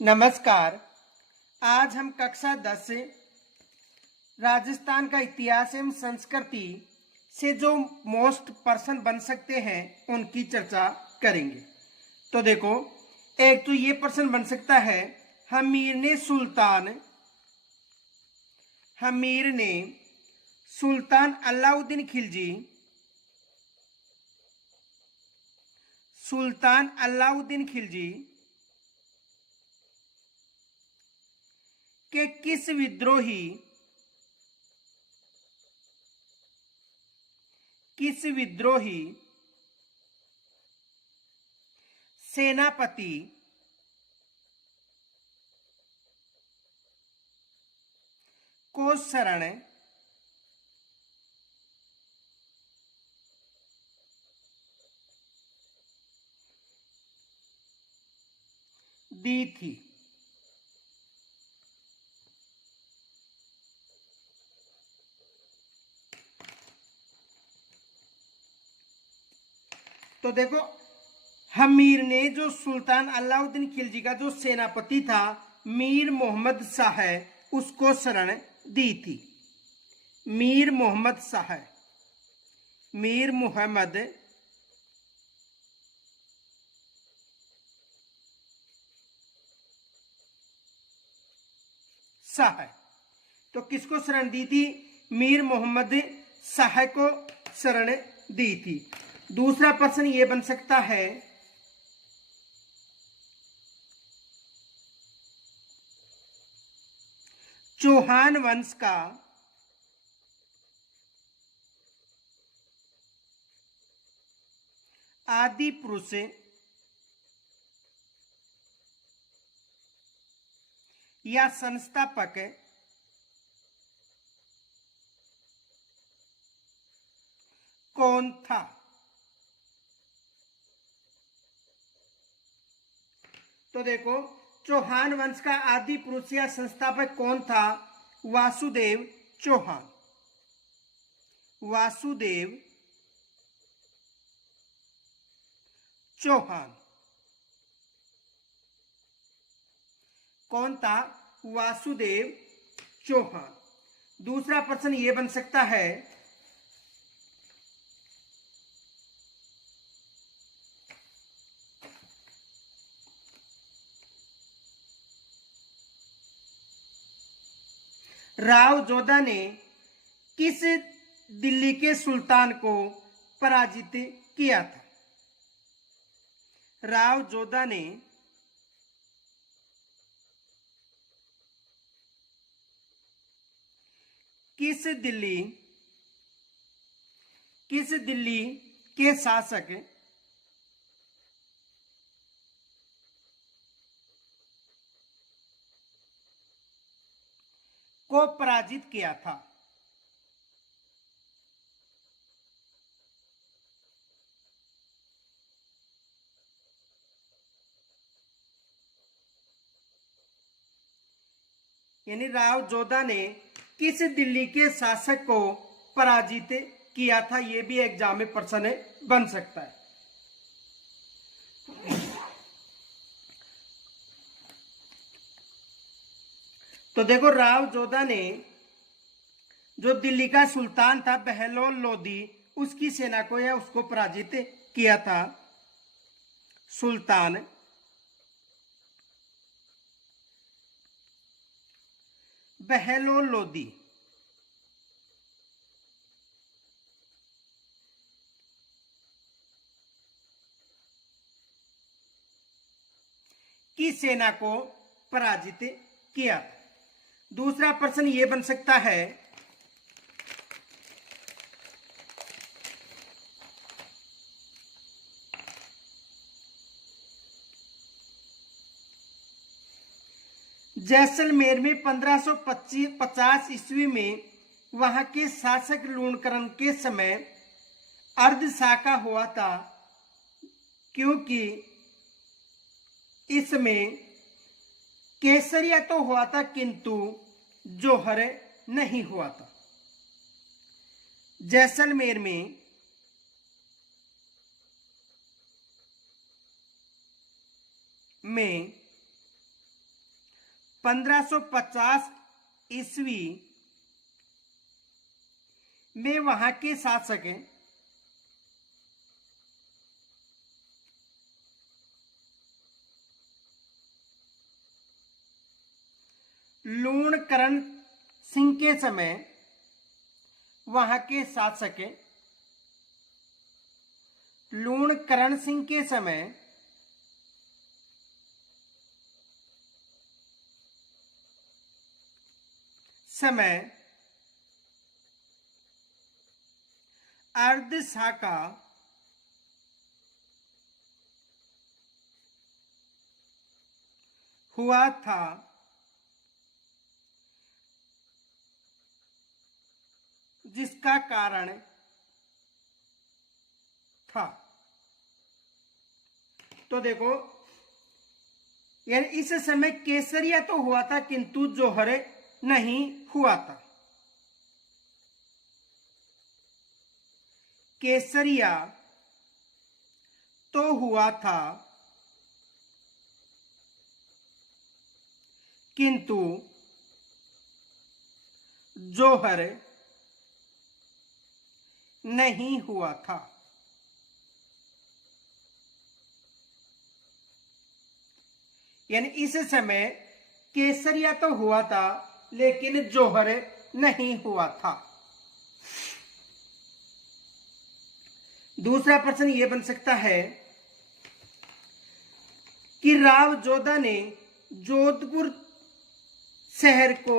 नमस्कार। आज हम कक्षा 10 से राजस्थान का इतिहास एवं संस्कृति से जो मोस्ट पर्सन बन सकते हैं उनकी चर्चा करेंगे। तो देखो, एक तो ये पर्सन बन सकता है हमीर ने सुल्तान अलाउद्दीन खिलजी के किस विद्रोही सेनापति को शरण दी थी। तो देखो, हमीर ने जो सुल्तान अलाउद्दीन खिलजी का जो सेनापति था मीर मोहम्मद शाह उसको शरण दी थी। मीर मोहम्मद शाह। तो किसको शरण दी थी? मीर मोहम्मद शाह को शरण दी थी। दूसरा प्रश्न ये बन सकता है चौहान वंश का आदि पुरुष या संस्थापक कौन था? तो देखो, चौहान वंश का आदि पुरुष या संस्थापक कौन था? वासुदेव चौहान। कौन था? वासुदेव चौहान। दूसरा प्रश्न यह बन सकता है राव जोधा ने किस दिल्ली के सुल्तान को पराजित किया था? राव जोधा ने किस दिल्ली के शासक को पराजित किया था? यानी राव जोधा ने किस दिल्ली के शासक को पराजित किया था? यह भी एग्जाम में प्रश्न बन सकता है। तो देखो, राव जोधा ने जो दिल्ली का सुल्तान था बहलोल लोदी उसकी सेना को या उसको पराजित किया था। सुल्तान बहलोल लोदी की सेना को पराजित किया। दूसरा प्रश्न यह बन सकता है जैसलमेर में 1550 ईस्वी में वहां के शासक लूणकरण के समय अर्धशाखा हुआ था, क्योंकि इसमें केसरिया तो हुआ था किंतु जौहर नहीं हुआ था। जैसलमेर में 1550 ईस्वी में वहां के शासक लूणकरण सिंह के समय वहां के शासक लूणकरण सिंह के समय अर्धशाका हुआ था, जिसका कारण था। तो देखो, यानी इस समय केसरिया तो हुआ था किंतु जौहर नहीं हुआ था। केसरिया तो हुआ था किंतु जौहर नहीं हुआ था। यानी इस समय केसरिया तो हुआ था लेकिन जौहर नहीं हुआ था। दूसरा प्रश्न यह बन सकता है कि राव जोधा ने जोधपुर शहर को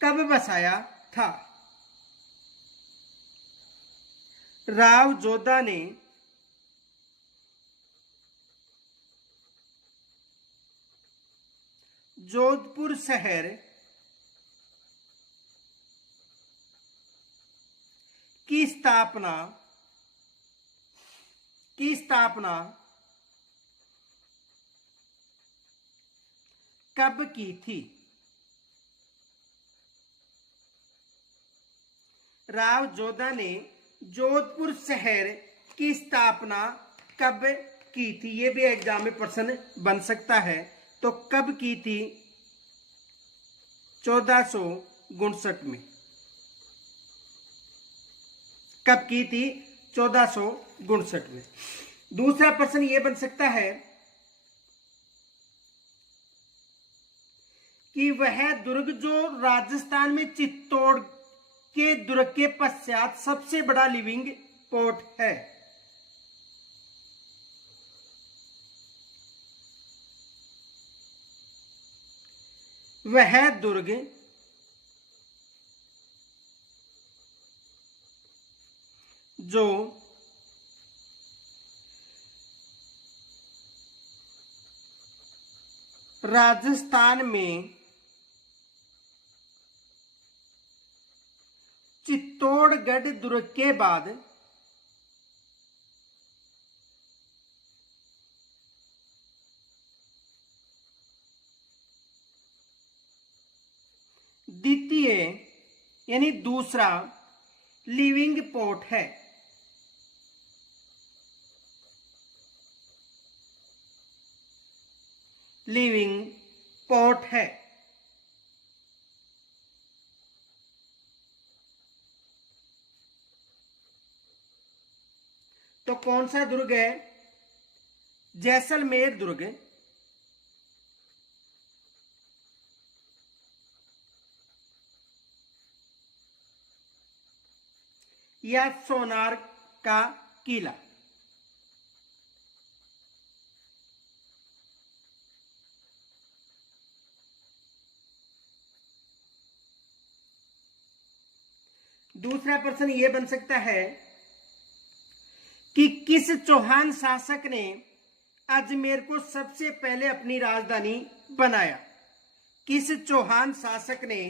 कब बसाया था। राव जोधा ने जोधपुर शहर की स्थापना कब की थी। राव जोधा ने जोधपुर शहर की स्थापना कब की थी, यह भी एग्जाम में प्रश्न बन सकता है। तो कब की थी? 1459 में। कब की थी? 1459 में। दूसरा प्रश्न यह बन सकता है कि वह दुर्ग जो राजस्थान में चित्तौड़ के दुर्ग के पश्चात सबसे बड़ा लिविंग पोर्ट है। वह दुर्ग जो राजस्थान में चित्तौड़गढ़ दुर्ग के बाद द्वितीय यानी दूसरा लिविंग पोर्ट है। लिविंग पोर्ट है। तो कौन सा दुर्ग है? जैसलमेर दुर्ग, या सोनार का किला। दूसरा प्रश्न यह बन सकता है कि किस चौहान शासक ने अजमेर को सबसे पहले अपनी राजधानी बनाया। किस चौहान शासक ने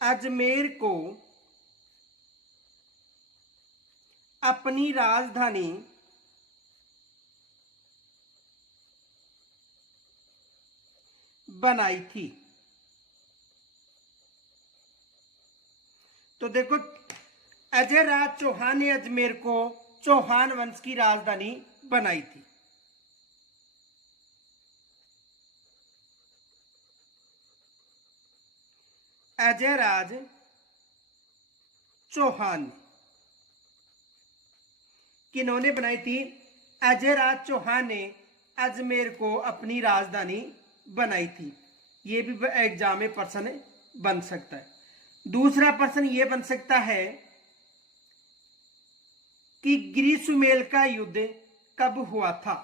अजमेर को अपनी राजधानी बनाई थी। तो देखो, अजय राज चौहान ने अजमेर को चौहान वंश की राजधानी बनाई थी। अजय राज चौहान किन्होंने बनाई थी? अजय राज चौहान ने अजमेर को अपनी राजधानी बनाई थी। ये भी एग्जाम में प्रश्न बन सकता है। दूसरा प्रश्न ये बन सकता है कि ग्रीष्मेल का युद्ध कब हुआ था?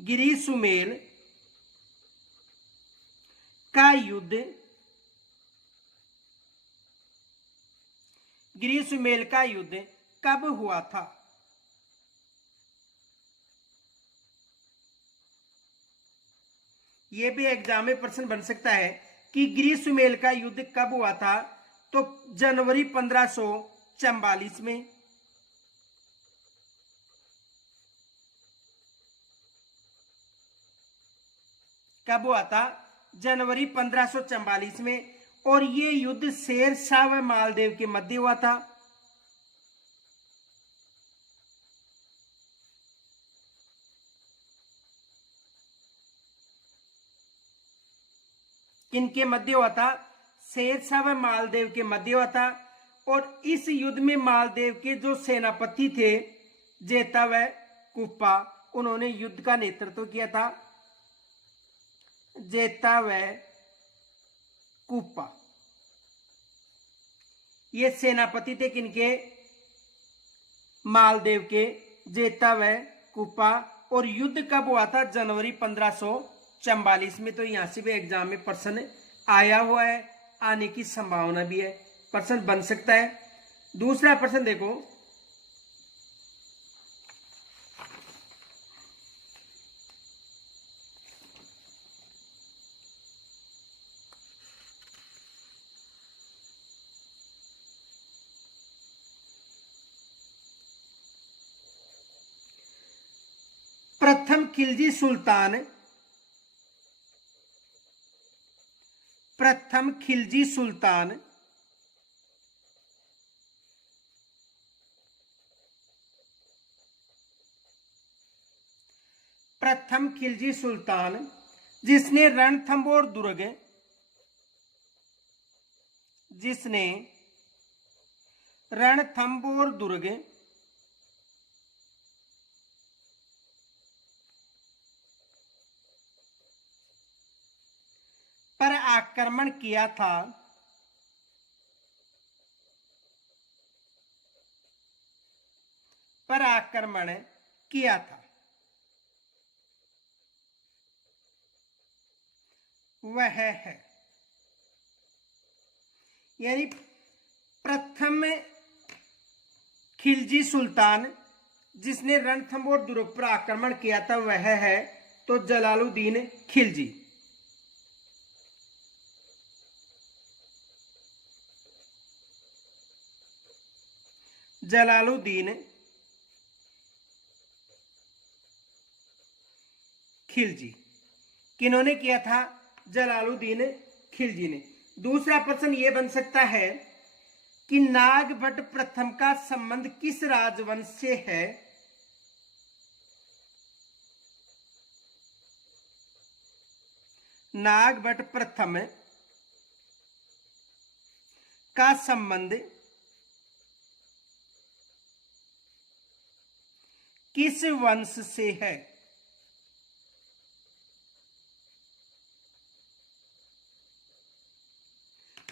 ग्रीष्मेल का युद्ध, ग्रीष्मेल का युद्ध कब हुआ था? यह भी एग्जाम में प्रश्न बन सकता है कि ग्रीष्मेल का युद्ध कब हुआ था। तो जनवरी 1544 में। कब हुआ था? जनवरी 1544 में। और ये युद्ध शेर शाह व मालदेव के मध्य हुआ था। किनके मध्य हुआ था? शेर शाह व मालदेव के मध्य हुआ था। और इस युद्ध में मालदेव के जो सेनापति थे जेता व कुप्पा, उन्होंने युद्ध का नेतृत्व किया था। जेता व कुप्पा ये सेनापति थे किनके? मालदेव के, जेता व कुप्पा। और युद्ध कब हुआ था? जनवरी 1544 में। तो यहां से भी एग्जाम में प्रश्न आया हुआ है, आने की संभावना भी है, प्रश्न बन सकता है। दूसरा प्रश्न देखो, प्रथम खिलजी सुल्तान, प्रथम खिलजी सुल्तान प्रथम खिलजी सुल्तान जिसने रणथंभौर दुर्ग, जिसने रणथंभौर दुर्ग पर आक्रमण किया था, पर आक्रमण किया था, वह है, यानी प्रथम खिलजी सुल्तान जिसने रणथंभौर दुर्ग पर आक्रमण किया था वह है तो जलालुद्दीन खिलजी। जलालुद्दीन खिलजी किन्होंने किया था? जलालुद्दीन खिलजी ने। दूसरा प्रश्न यह बन सकता है कि नागभट्ट प्रथम का संबंध किस राजवंश से है? नागभट्ट प्रथम का संबंध किस वंश से है?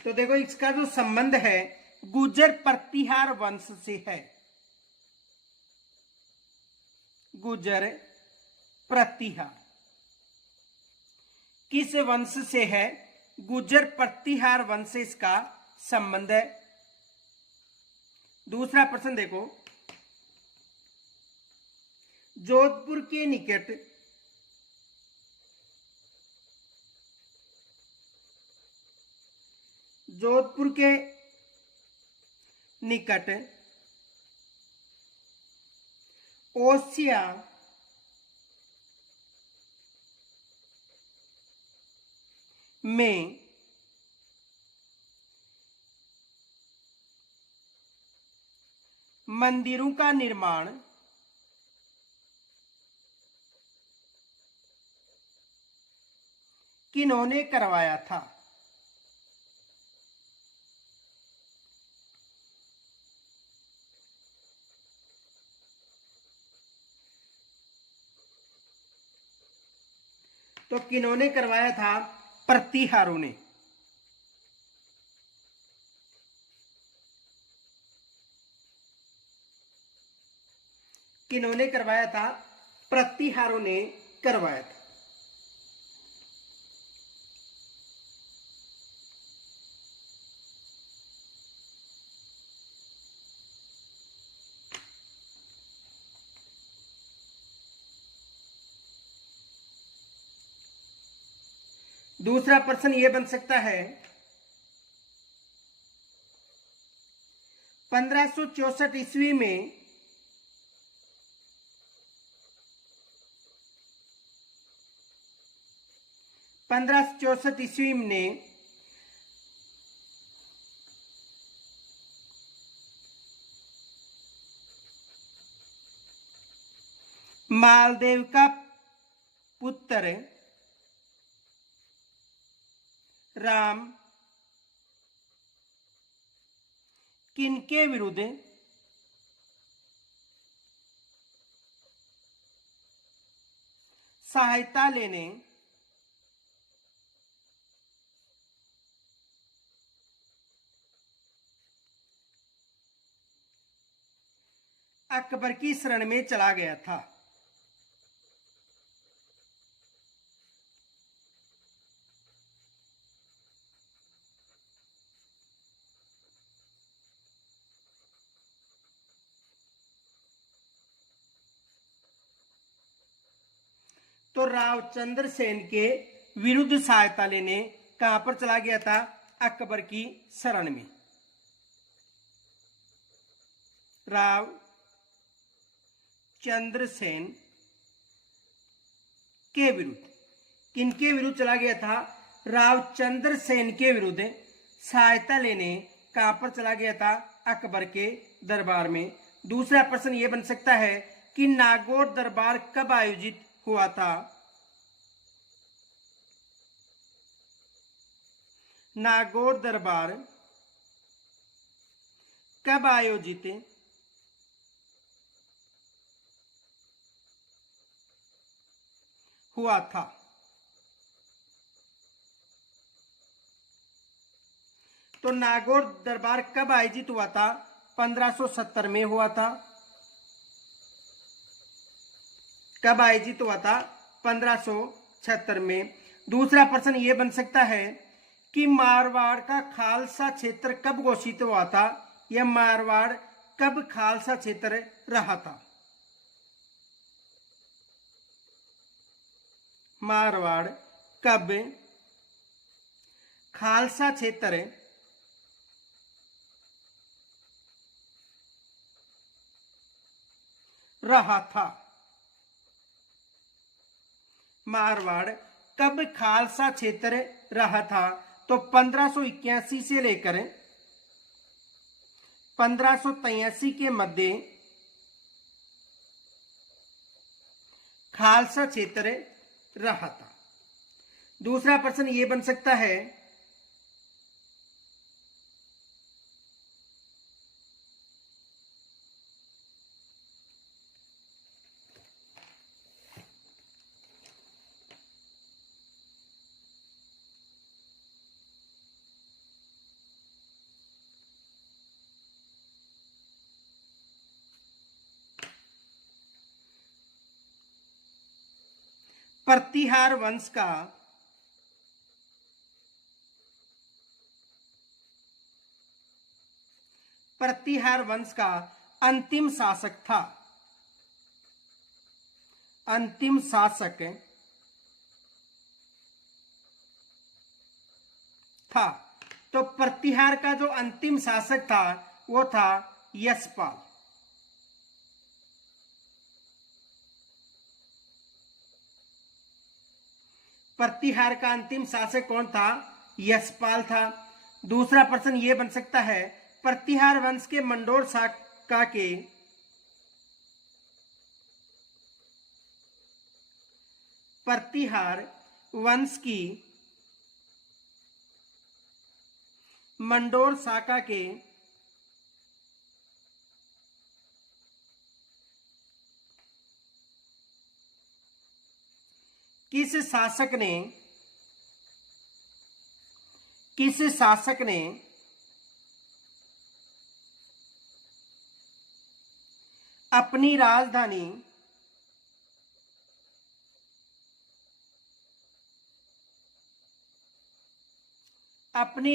तो देखो, इसका जो संबंध है गुर्जर प्रतिहार वंश से है। गुर्जर प्रतिहार किस वंश से है? गुर्जर प्रतिहार वंश से इसका संबंध है। दूसरा प्रश्न देखो, जोधपुर के निकट जोधपुर के निकट ओसिया में मंदिरों का निर्माण किन्होंने करवाया था? तो किन्होंने करवाया था? प्रतिहारों ने। किन्होंने करवाया था? प्रतिहारों ने करवाया था। दूसरा प्रश्न यह बन सकता है 1564 ईस्वी में मालदेव का पुत्र राम किनके विरुद्ध सहायता लेने अकबर की शरण में चला गया था? तो रावचंद्र सेन के विरुद्ध सहायता लेने कहां पर चला गया था? अकबर की शरण में। रावचंद्र सेन के विरुद्ध, किनके विरुद्ध चला गया था? रावचंद्र सेन के विरुद्ध सहायता लेने कहां पर चला गया था? अकबर के दरबार में। दूसरा प्रश्न यह बन सकता है कि नागौर दरबार कब आयोजित हुआ था? नागौर दरबार कब आयोजित हुआ था? तो नागौर दरबार कब आयोजित हुआ था? 1570 में हुआ था। कब आयोजित हुआ था? 1576 में। दूसरा प्रश्न यह बन सकता है कि मारवाड़ का खालसा क्षेत्र कब घोषित हुआ था? यह मारवाड़ कब खालसा क्षेत्र रहा था? मारवाड़ कब खालसा क्षेत्र रहा था? मारवाड़ कब खालसा क्षेत्र रहा था? तो 1581 से लेकर 1583 के मध्य खालसा क्षेत्र रहा था। दूसरा प्रश्न यह बन सकता है प्रतिहार वंश का अंतिम शासक था? अंतिम शासक था। तो प्रतिहार का जो अंतिम शासक था वो था यशपाल। प्रतिहार का अंतिम शासक कौन था? यशपाल था। दूसरा प्रश्न ये बन सकता है, प्रतिहार वंश के मंडोर शाखा के प्रतिहार वंश की मंडोर शाखा के किस शासक ने अपनी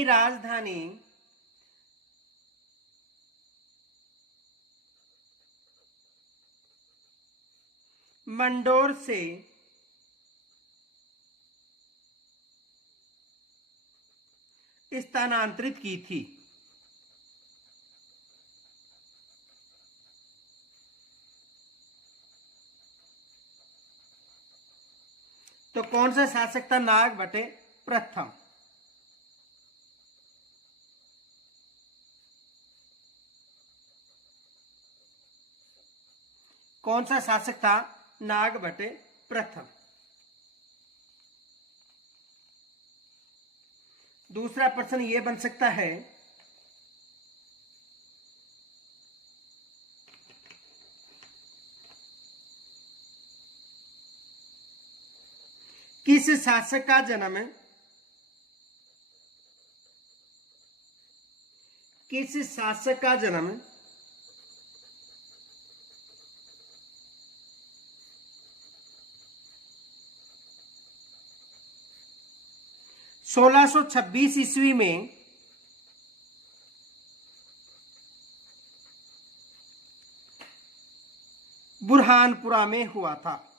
राजधानी मंडोर से स्थानांतरित की थी? तो कौन सा शासक था? नागभट्ट प्रथम। कौन सा शासक था? नागभट्ट प्रथम। दूसरा प्रश्न यह बन सकता है, किस शासक का जन्म 1626 ईस्वी में बुरहानपुरा में हुआ था?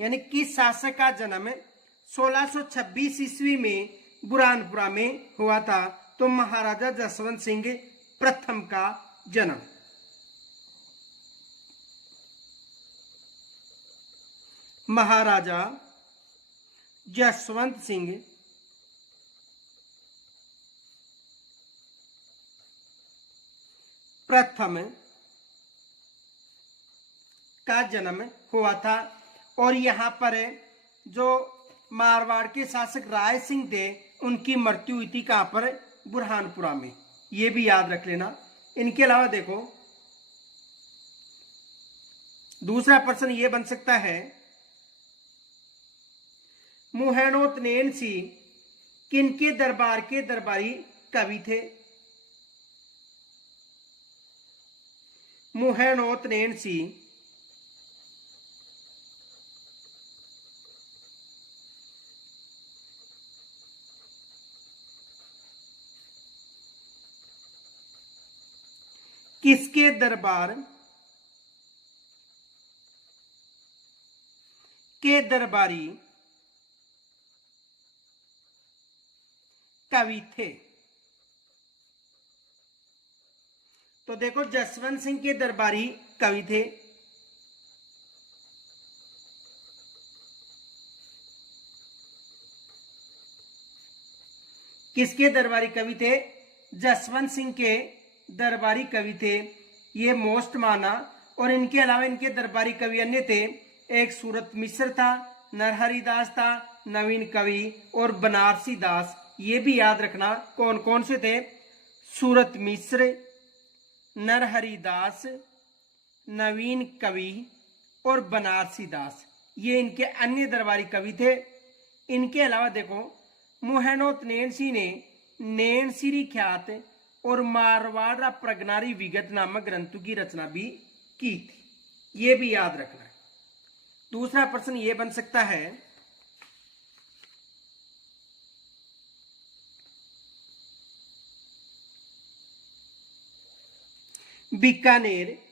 यानी किस शासक का जन्म 1626 ईस्वी में बुरहानपुरा में हुआ था? तो महाराजा जसवंत सिंह प्रथम का जन्म। महाराजा जसवंत सिंह प्रथम का जन्म हुआ था। और यहाँ पर जो मारवाड़ के शासक राय सिंह थे, उनकी मृत्यु हुई थी कहां पर? बुरहानपुरा में। ये भी याद रख लेना। इनके अलावा देखो, दूसरा प्रश्न ये बन सकता है, मुहैणोतनैन सिंह किनके दरबार के दरबारी कवि थे? मुहैणोतनैन सिंह किसके दरबार के दरबारी कवि थे? तो देखो, जसवंत सिंह के दरबारी कवि थे। किसके दरबारी कवि थे? जसवंत सिंह के दरबारी कवि थे। ये मोस्ट माना। और इनके अलावा इनके दरबारी कवि अन्य थे। एक सूरत मिश्र था, नरहरि दास था, नवीन कवि और बनारसी दास। ये भी याद रखना कौन कौन से थे? सूरत मिश्र, नरहरि दास, नवीन कवि और बनारसी दास। ये इनके अन्य दरबारी कवि थे। इनके अलावा देखो, मुहैणोतनैन सिंह ने नैनसिरी ख्यात और मारवाड़ा प्रगनारी विगत नामक ग्रंथों की रचना भी की थी। ये भी याद रखना है। दूसरा प्रश्न ये बन सकता है, बीकानेर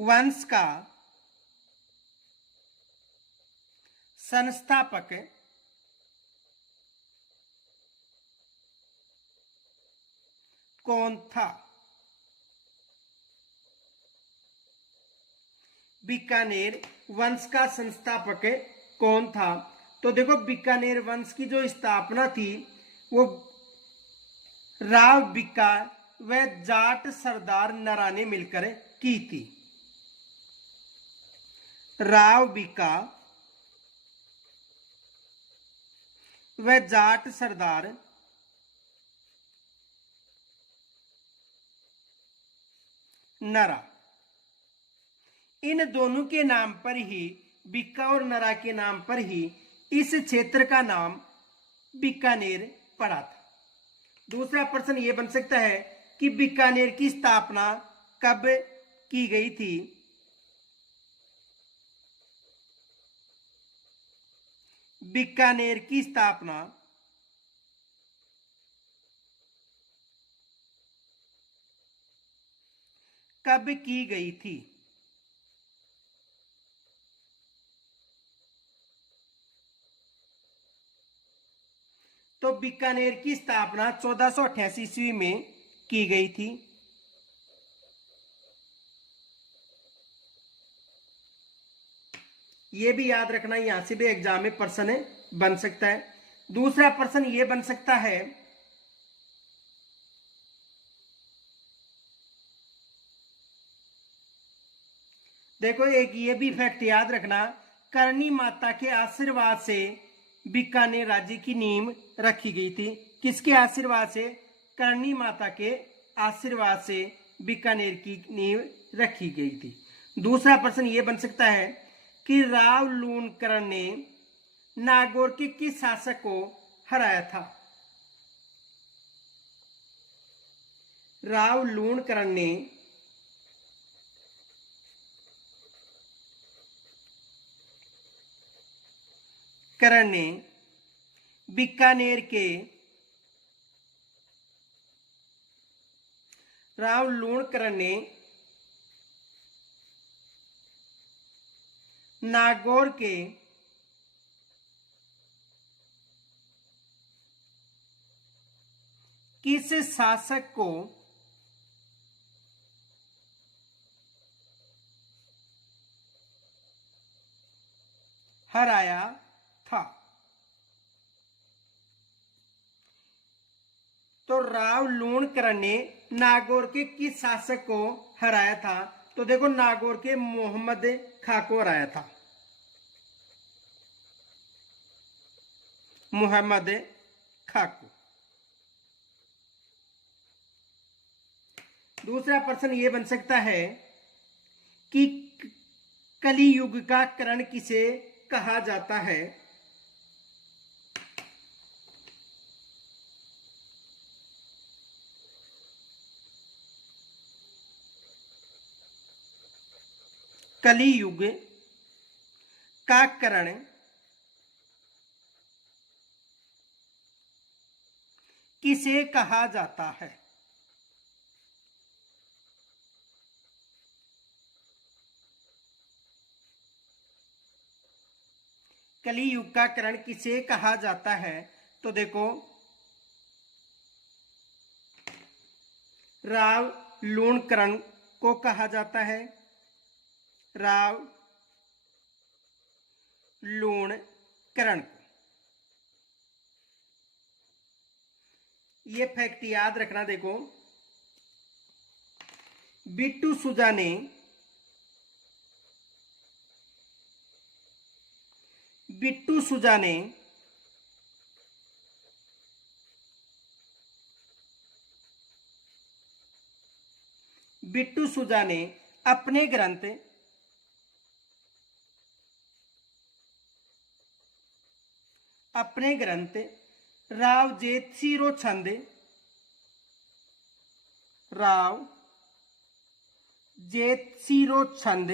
वंश का संस्थापक कौन था? बीकानेर वंश का संस्थापक कौन था? तो देखो, बीकानेर वंश की जो स्थापना थी वो राव बीका व जाट सरदार नरा ने मिलकर की थी। राव बीका व जाट सरदार नरा, इन दोनों के नाम पर ही, बीका और नरा के नाम पर ही इस क्षेत्र का नाम बीकानेर पड़ा था। दूसरा प्रश्न यह बन सकता है कि बीकानेर की स्थापना कब की गई थी? बीकानेर की स्थापना कब की गई थी? तो बीकानेर की स्थापना 1488 ईस्वी में की गई थी। यह भी याद रखना, यहां से भी एग्जाम में प्रश्न बन सकता है। दूसरा प्रश्न यह बन सकता है, देखो एक ये भी फैक्ट याद रखना, करणी माता के आशीर्वाद से बीकानेर राज्य की नींव रखी गई थी। किसके आशीर्वाद से? करणी माता के आशीर्वाद से बीकानेर की नींव रखी गई थी। दूसरा प्रश्न यह बन सकता है कि राव लूणकरण ने नागौर के किस शासक को हराया था? राव लूणकरण ने बीकानेर के राव लूणकरण ने नागौर के किस शासक को हराया था? तो राव लूणकरण ने नागौर के किस शासक को हराया था? तो देखो, नागौर के मोहम्मद खां को हराया था। मोहम्मद खां को। दूसरा प्रश्न यह बन सकता है कि कलियुग का करण किसे कहा जाता है? कलियुग का करण किसे कहा जाता है? कलियुग का करण किसे कहा जाता है? तो देखो, राव लूणकरण को कहा जाता है। राव लूणकरण को। ये फैक्ट याद रखना। देखो, बिट्टू सुजा ने बिट्टू सुजा ने बिट्टू सुजा ने अपने ग्रंथ राव जेतसिरो छंद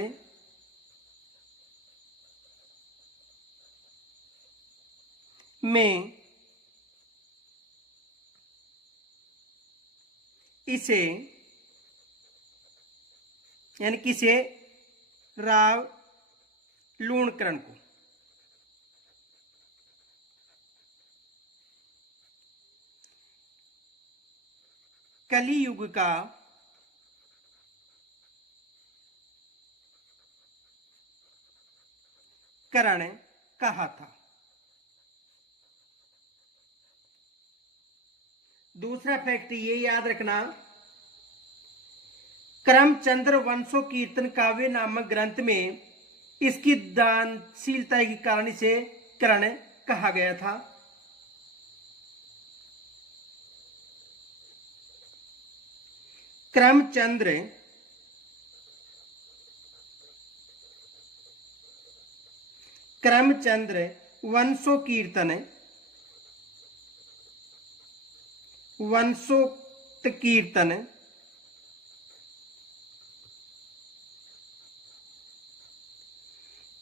में इसे, यानी किसे राव लूणकरण को। कली युग का करण कहा था। दूसरा फैक्ट ये याद रखना, करमचंद्र वंशो कीर्तन काव्य नामक ग्रंथ में इसकी दानशीलता के कारण इसे करण कहा गया था। करमचंद्र वंशो कीर्तन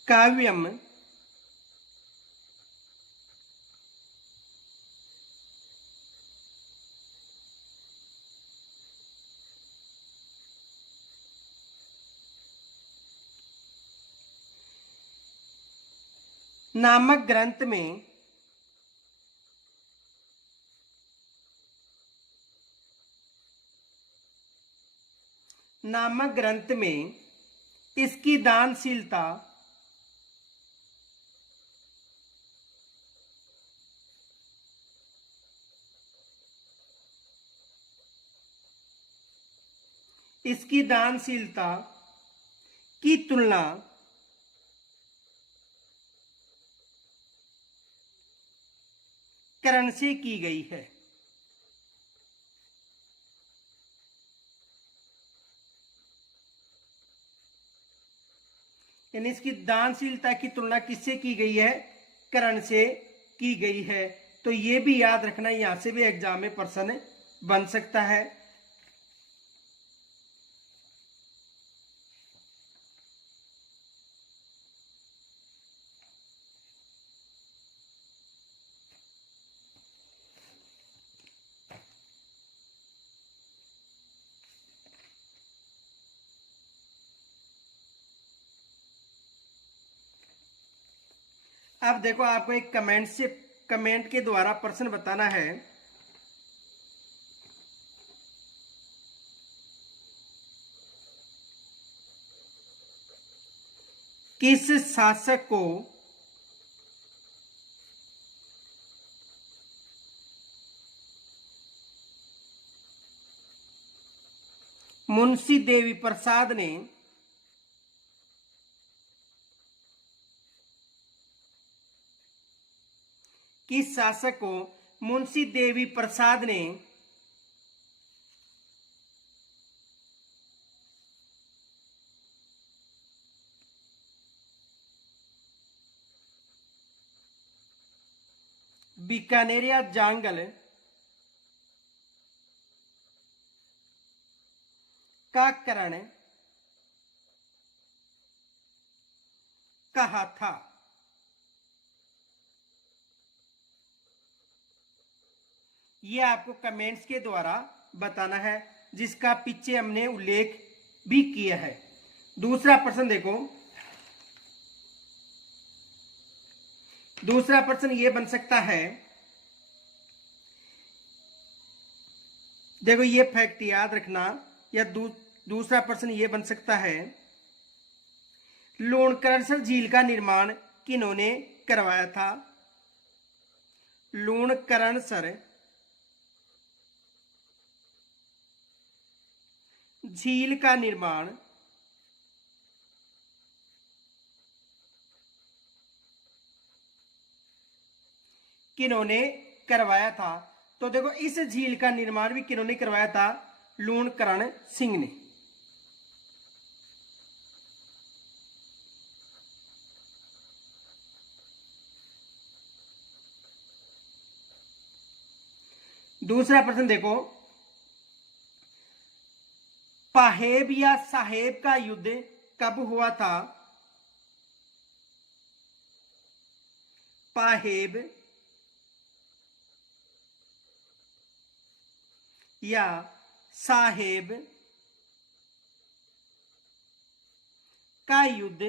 काव्यम नामक ग्रंथ में इसकी दानशीलता की तुलना करण से की गई है। यानी इसकी दानशीलता की तुलना किससे की गई है? करण से की गई है। तो ये भी याद रखना, यहां से भी एग्जाम में प्रश्न बन सकता है। अब देखो, आपको एक कमेंट के द्वारा प्रश्न बताना है। किस शासक को मुंशी देवी प्रसाद ने बीकानेरिया जांगल का करण कहा था? यह आपको कमेंट्स के द्वारा बताना है, जिसका पीछे हमने उल्लेख भी किया है। दूसरा प्रश्न देखो, दूसरा प्रश्न यह बन सकता है, देखो ये फैक्ट याद रखना, या दूसरा प्रश्न यह बन सकता है, लूणकरणसर झील का निर्माण किन्होंने करवाया था? लूणकरणसर झील का निर्माण किन्होंने करवाया था? तो देखो, इस झील का निर्माण भी किन्होंने करवाया था? लूणकरण सिंह ने। दूसरा प्रश्न देखो, पाहेब या साहेब का युद्ध कब हुआ था? पाहेब या साहेब का युद्ध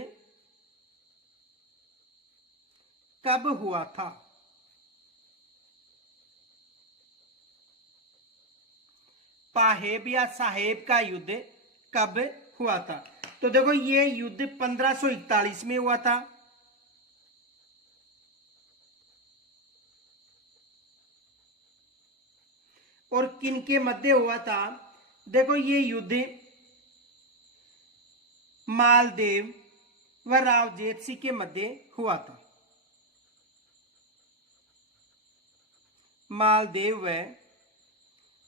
कब हुआ था? पाहेब या साहेब का युद्ध कब हुआ था? तो देखो ये युद्ध 1541 में हुआ था। और किन के मध्य हुआ था? देखो ये युद्ध मालदेव व राव जेतसी के मध्य हुआ था। मालदेव व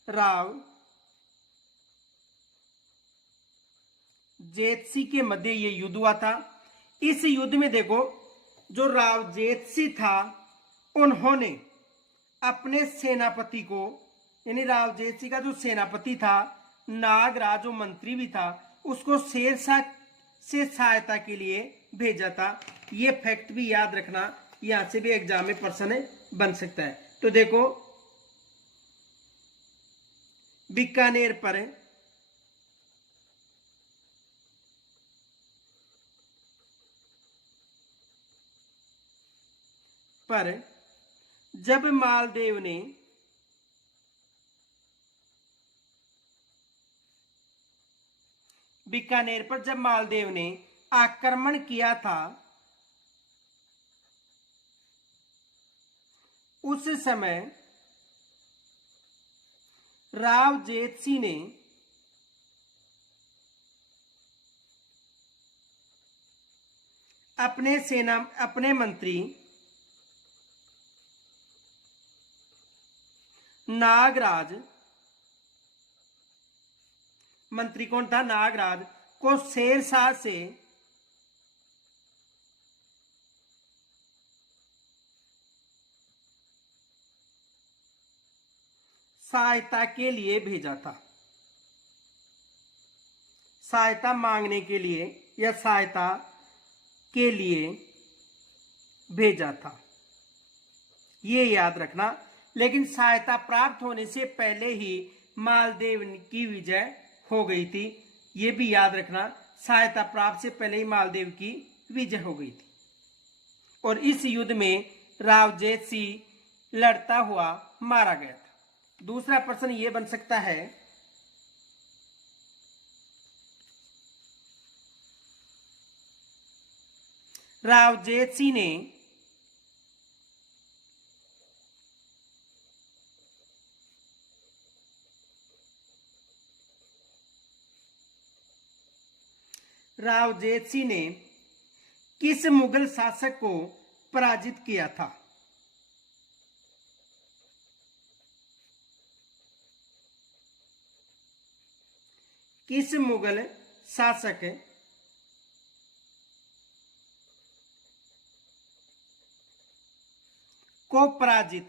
राव जेतसी के मध्य ये युद्ध हुआ था। इस युद्ध में देखो जो राव जेतसी था उन्होंने अपने सेनापति को, यानी राव जेतसी का जो सेनापति था नागराज जो मंत्री भी था, उसको शेरशाह से सहायता के लिए भेजा था। ये फैक्ट भी याद रखना, यहां से भी एग्जाम में प्रश्न बन सकता है। तो देखो बीकानेर पर जब मालदेव ने बीकानेर पर जब मालदेव ने आक्रमण किया था, उस समय राव जेतसी ने अपने मंत्री नागराज, मंत्री कौन था? नागराज को शेरशाह से सहायता के लिए भेजा था। सहायता मांगने के लिए या सहायता के लिए भेजा था, ये याद रखना। लेकिन सहायता प्राप्त होने से पहले ही मालदेव की विजय हो गई थी, ये भी याद रखना। सहायता प्राप्त से पहले ही मालदेव की विजय हो गई थी। और इस युद्ध में राव जेतसी लड़ता हुआ मारा गया था। दूसरा प्रश्न ये बन सकता है, राव जेतसी ने किस मुगल शासक को पराजित किया था? किस मुगल शासक को पराजित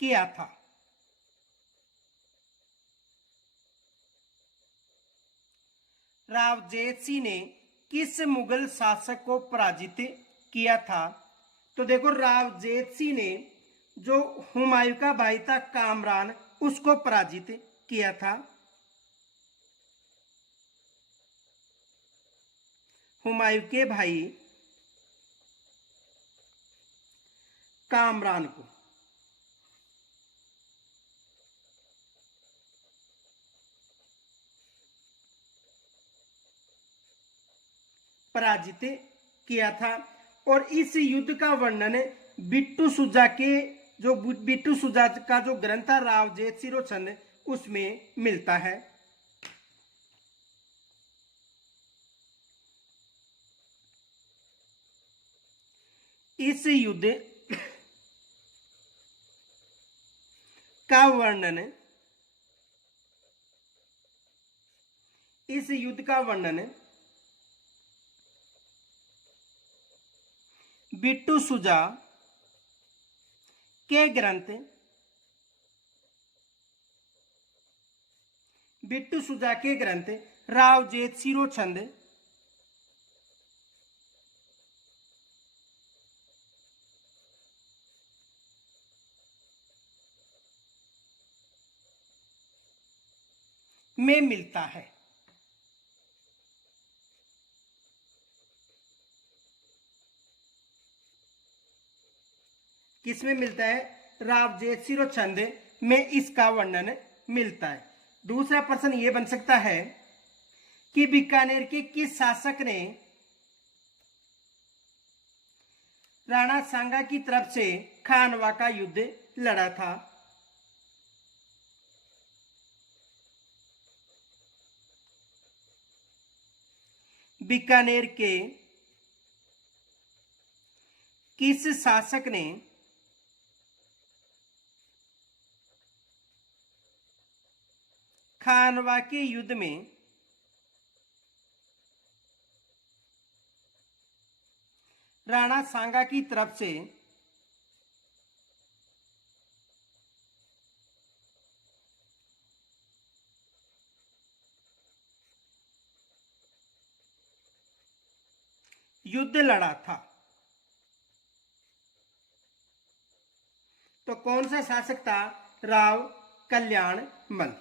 किया था? राव जेतसी ने किस मुगल शासक को पराजित किया था? तो देखो राव जेतसी ने जो हुमायूं का भाई था कामरान, उसको पराजित किया था। हुमायूं के भाई कामरान को पराजित किया था। और इस युद्ध का वर्णन बिट्टू सुजा का जो ग्रंथ था राव जेतसिरो छंद, उसमें मिलता है। इस युद्ध का वर्णन बिट्टू सुजा के ग्रंथ राव जेतसिरो छंद में मिलता है। किसमें मिलता है? रावजेत सिरो छंद में इसका वर्णन मिलता है। दूसरा प्रश्न यह बन सकता है कि बीकानेर के किस शासक ने राणा सांगा की तरफ से खानवा का युद्ध लड़ा था? बीकानेर के किस शासक ने खानवा के युद्ध में राणा सांगा की तरफ से युद्ध लड़ा था? तो कौन सा शासक था? राव कल्याणमल।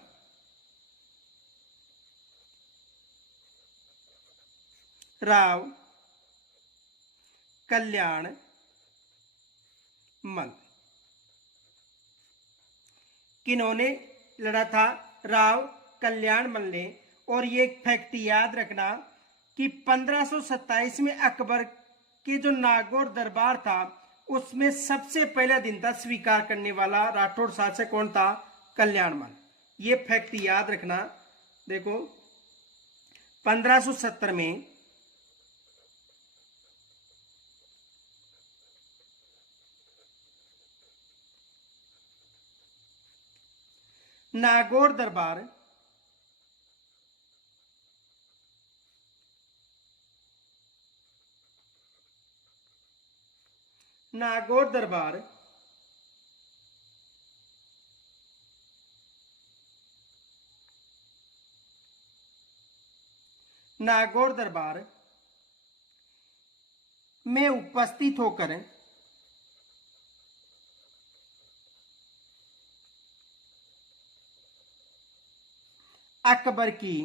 राव कल्याणमल किन्होंने लड़ा था? राव कल्याणमल ने। और ये फैक्ट याद रखना कि 1527 में अकबर के जो नागौर दरबार था उसमें सबसे पहला दिन था स्वीकार करने वाला राठौड़ शासक कौन था? कल्याणमल। ये फैक्ट याद रखना। देखो 1570 में नागौर दरबार नागौर दरबार नागौर दरबार में उपस्थित होकर अकबर की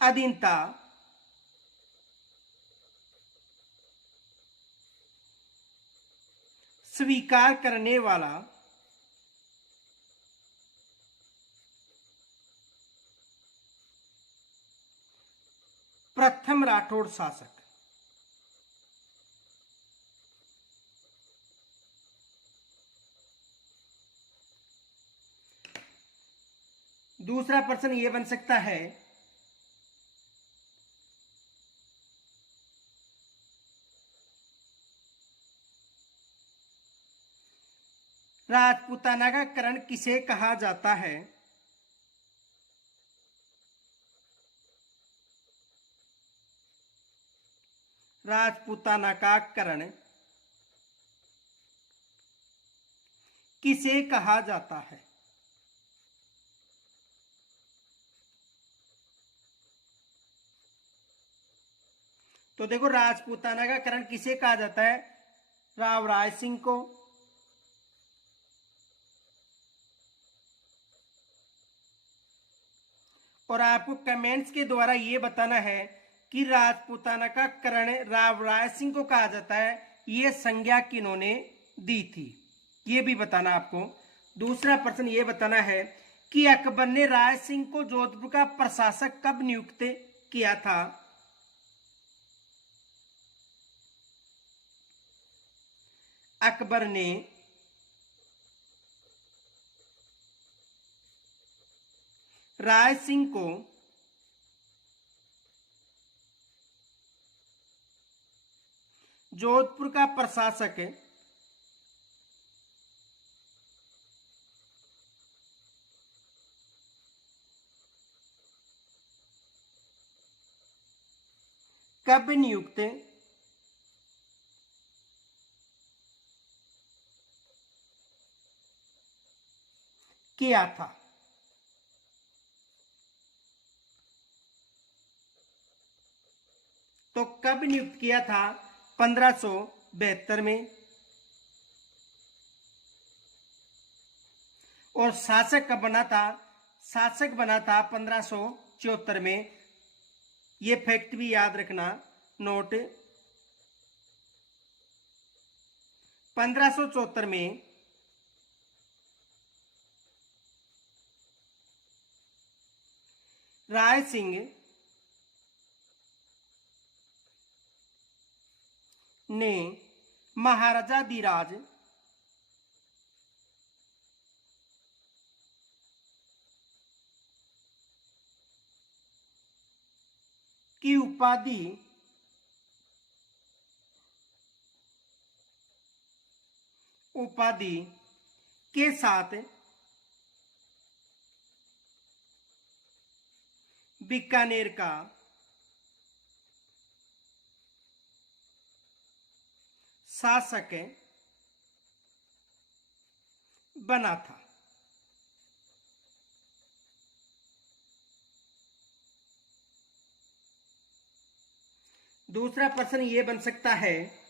अधीनता स्वीकार करने वाला प्रथम राठौड़ शासक। दूसरा प्रश्न यह बन सकता है राजपूताना का करण किसे कहा जाता है? राजपूताना का करण किसे कहा जाता है? तो देखो राजपूताना का करण किसे कहा जाता है? राव राय सिंह को। और आपको कमेंट्स के द्वारा यह बताना है कि राजपूताना का करण राव राय सिंह को कहा जाता है, यह संज्ञा किन्होंने दी थी, यह भी बताना आपको। दूसरा प्रश्न यह बताना है कि अकबर ने राय सिंह को जोधपुर का प्रशासक कब नियुक्त किया था? अकबर ने राय सिंह को जोधपुर का प्रशासक कब नियुक्त किया था? तो कब नियुक्त किया था? 1572 में। और शासक कब बना था? शासक बना था 1574 में। ये फैक्ट भी याद रखना, नोट। 1574 में राय सिंह ने महाराजा धीराज की उपाधि के साथ बीकानेर का शासक बना था। दूसरा प्रश्न ये बन सकता है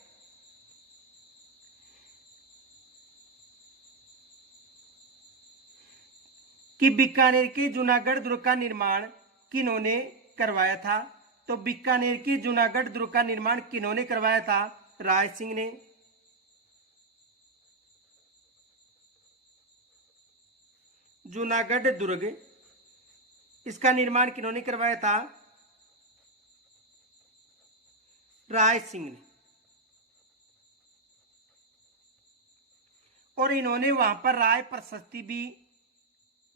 कि बीकानेर के जूनागढ़ दुर्ग का निर्माण किन्होंने करवाया था? तो बीकानेर के जूनागढ़ दुर्ग का निर्माण किन्होंने करवाया था? राय सिंह ने। जूनागढ़ दुर्ग, इसका निर्माण किन्होंने करवाया था? राय सिंह ने। और इन्होंने वहां पर राय प्रशस्ति भी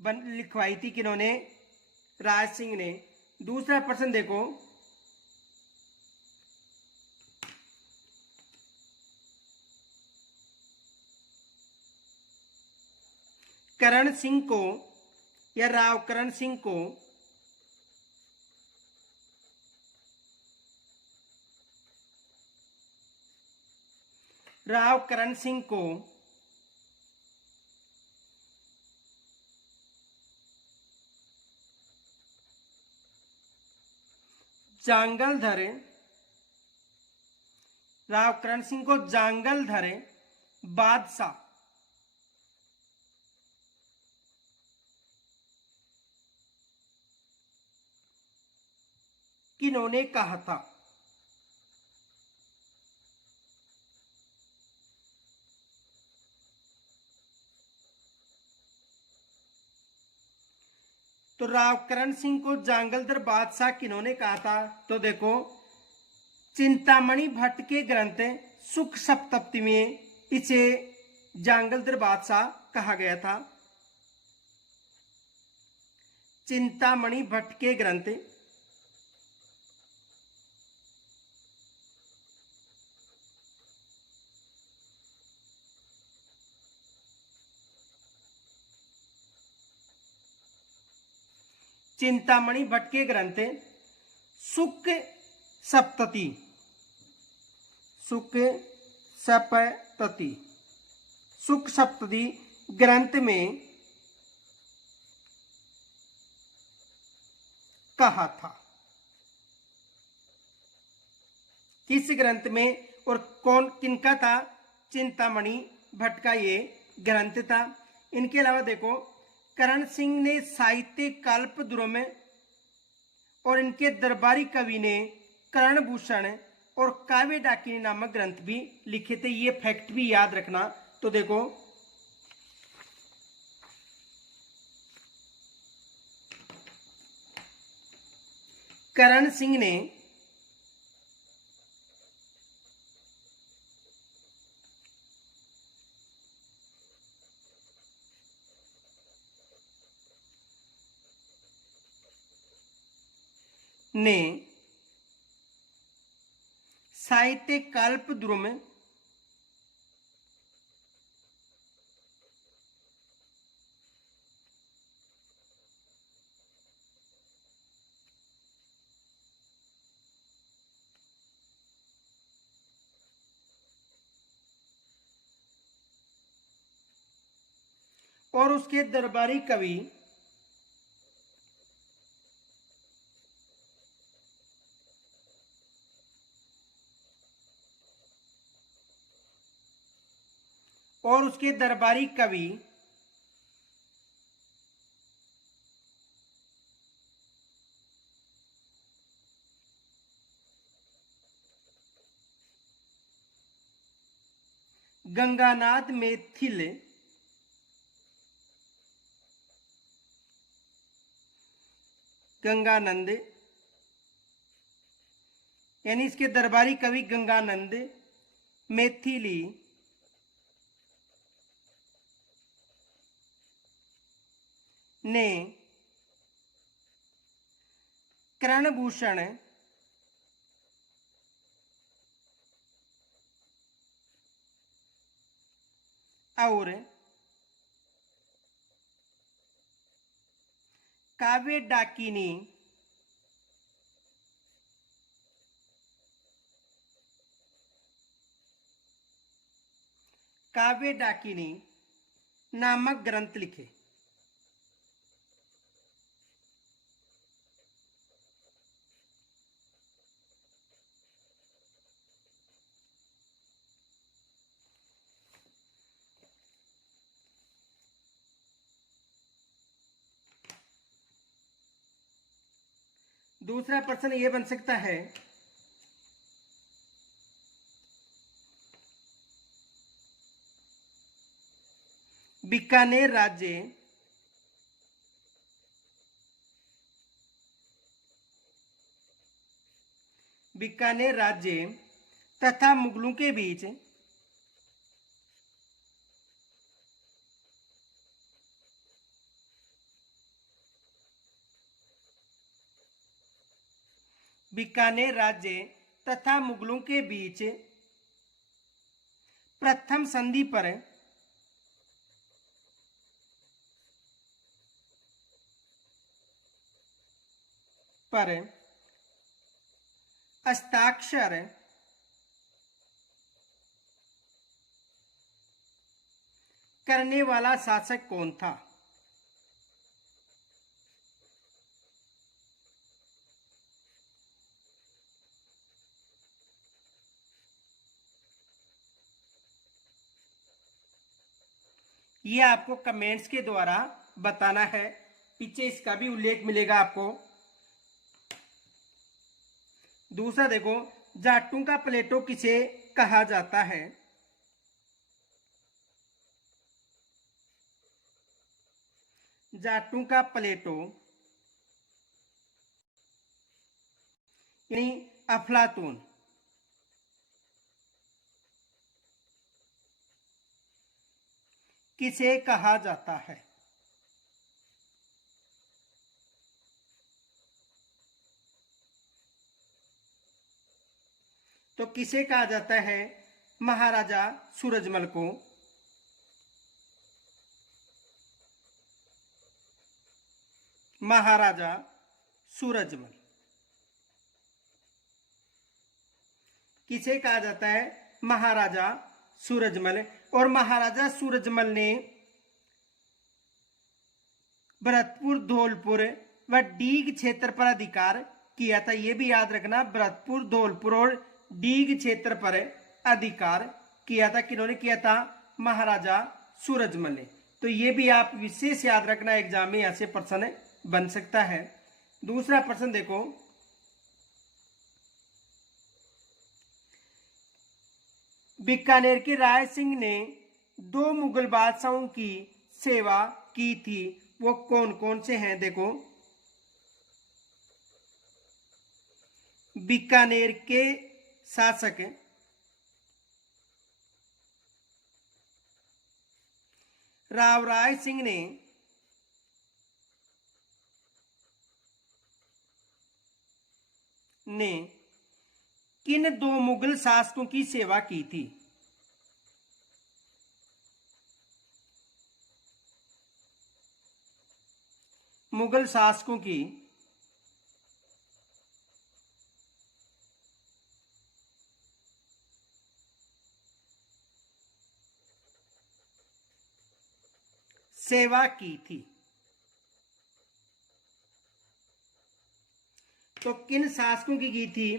लिखवाई थी। किन्होंने? राय सिंह ने। दूसरा प्रश्न देखो, करण सिंह को या राव करण सिंह को जांगलधर, राव करण सिंह को जांगलधर बादशाह किन्होंने कहा था? तो राव करण सिंह को जांगलधर बादशाह किन्होंने कहा था? तो देखो, चिंतामणि भट्ट के ग्रंथ सुख सप्तमी में इसे जांगलधर बादशाह कहा गया था। चिंतामणि भट्ट के ग्रंथ चिंतामणि भट्ट के ग्रंथ सुख सप्तति ग्रंथ में कहा था। किस ग्रंथ में और कौन किनका था? चिंतामणि भट्ट का ये ग्रंथ था। इनके अलावा देखो, करण सिंह ने साहित्य कल्प द्रुम और इनके दरबारी कवि ने करणभूषण और काव्य डाकिनी नामक ग्रंथ भी लिखे थे। ये फैक्ट भी याद रखना। तो देखो, करण सिंह ने साहित्य कल्प द्रुम और उसके दरबारी कवि गंगानाथ मैथिल गंगानंद, यानी इसके दरबारी कवि गंगानंद मैथिली ने कर्णभूषण और काव्य डाकिनी नामक ग्रंथ लिखे। दूसरा प्रश्न यह बन सकता है, बीकानेर राज्य तथा मुगलों के बीच बीकानेर राज्य तथा मुगलों के बीच प्रथम संधि पर हस्ताक्षर करने वाला शासक कौन था? ये आपको कमेंट्स के द्वारा बताना है, पीछे इसका भी उल्लेख मिलेगा आपको। दूसरा देखो, जाटों का प्लेटो किसे कहा जाता है? जाटों का प्लेटो यानी अफलातून किसे कहा जाता है? तो किसे कहा जाता है? महाराजा सूरजमल को। महाराजा सूरजमल किसे कहा जाता है? महाराजा सूरजमल। और महाराजा सूरजमल ने भरतपुर, धौलपुर व डीग क्षेत्र पर अधिकार किया था। यह भी याद रखना, भरतपुर, धौलपुर और डीग क्षेत्र पर अधिकार किया था। किन्होंने किया था? महाराजा सूरजमल ने। तो ये भी आप विशेष याद रखना, एग्जाम में यहां से प्रश्न बन सकता है। दूसरा प्रश्न देखो, बीकानेर के राय सिंह ने 2 मुगल बादशाहों की सेवा की थी, वो कौन कौन से हैं? देखो, बीकानेर के शासक राव राय सिंह ने किन 2 मुगल शासकों की सेवा की थी? मुगल शासकों की सेवा की थी। तो किन शासकों की थी?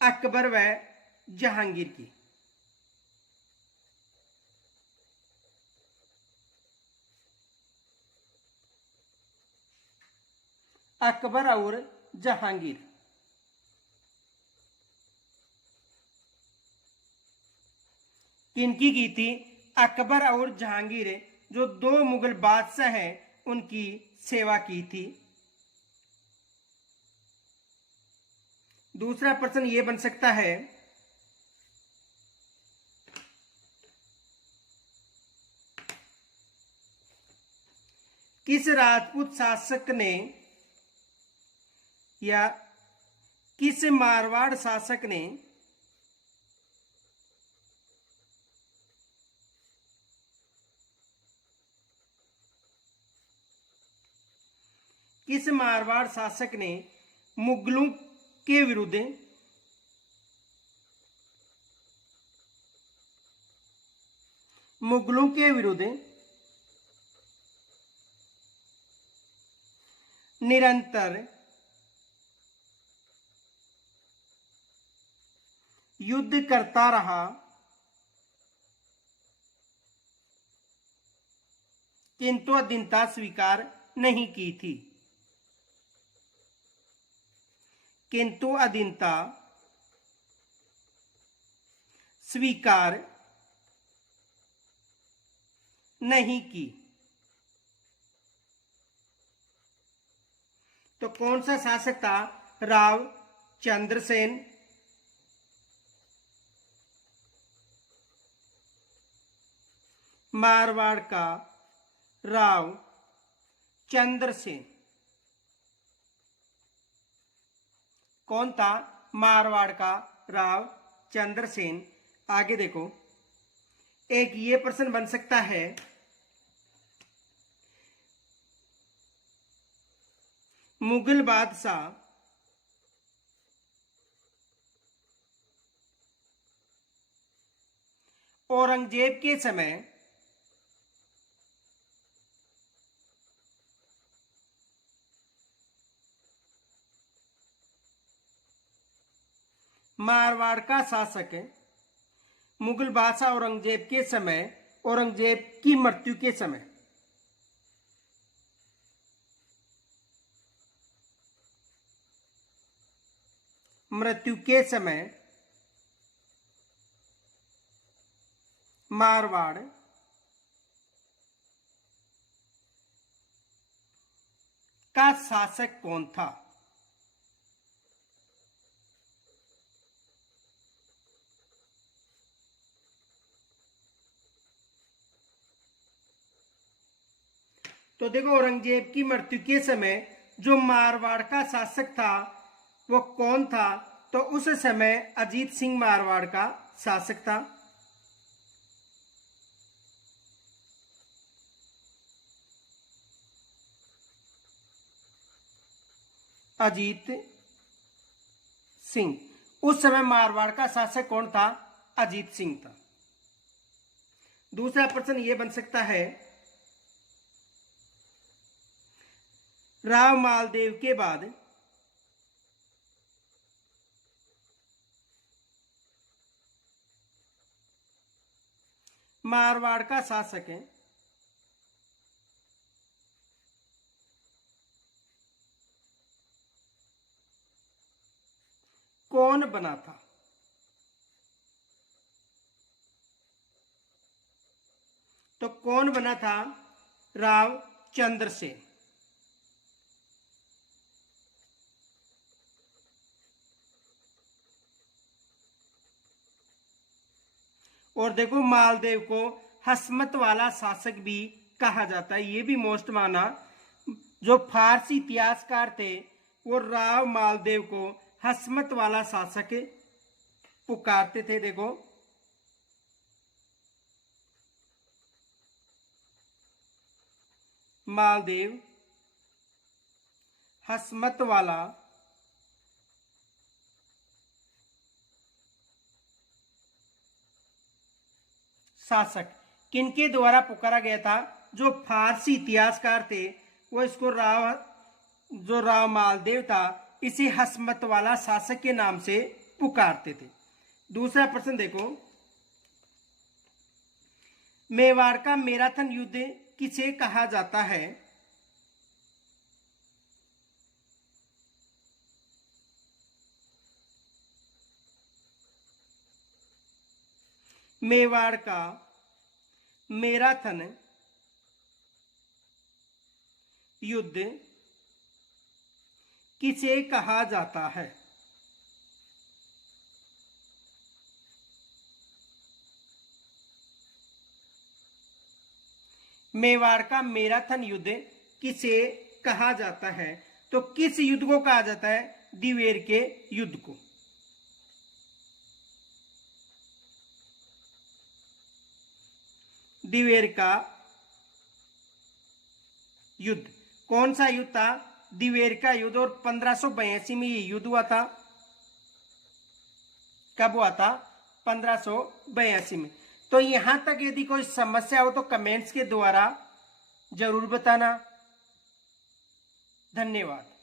अकबर व जहांगीर की। अकबर और जहांगीर। किनकी की थी? अकबर और जहांगीर, जो दो मुगल बादशाह हैं, उनकी सेवा की थी। दूसरा प्रश्न ये बन सकता है, किस राजपूत शासक ने या किस मारवाड़ शासक ने मुगलों के विरुद्ध निरंतर युद्ध करता रहा, किंतु अधीनता स्वीकार नहीं की थी? किंतु अधीनता स्वीकार नहीं की। तो कौन सा शासक था? राव चंद्रसेन, मारवाड़ का राव चंद्रसेन। कौन था? मारवाड़ का राव चंद्रसेन। आगे देखो, एक ये प्रश्न बन सकता है, मुगल बादशाह औरंगजेब के समय मारवाड़ का शासक, मुगल बादशाह औरंगजेब के समय, औरंगजेब की मृत्यु के समय मारवाड़ का शासक कौन था? तो देखो, औरंगजेब की मृत्यु के समय जो मारवाड़ का शासक था वो कौन था? तो उस समय अजीत सिंह मारवाड़ का शासक था। अजीत सिंह। उस समय मारवाड़ का शासक कौन था? अजीत सिंह था। दूसरा प्रश्न यह बन सकता है, राव मालदेव के बाद मारवाड़ का शासक है कौन बना था? तो कौन बना था? राव चंद्रसेन। और देखो, मालदेव को हसमत वाला शासक भी कहा जाता है। ये भी मोस्ट माना। जो फारसी इतिहासकार थे वो राव मालदेव को हसमत वाला शासक पुकारते थे। देखो, मालदेव हसमत वाला शासक किनके द्वारा पुकारा गया था? जो फारसी इतिहासकार थे वो इसको राव मालदेव था, इसे हसमत वाला शासक के नाम से पुकारते थे। दूसरा प्रश्न देखो, मेवाड़ का मैराथन युद्ध किसे कहा जाता है? मेवाड़ का मैराथन युद्ध किसे कहा जाता है? मेवाड़ का मैराथन युद्ध किसे कहा जाता है? तो किस युद्ध को कहा जाता है? दिवेर के युद्ध को। दिवेर का युद्ध कौन सा युद्ध था? दिवेर का युद्ध। और 1582 में ये युद्ध हुआ था। कब हुआ था? 1582 में। तो यहां तक यदि कोई समस्या हो तो कमेंट्स के द्वारा जरूर बताना। धन्यवाद।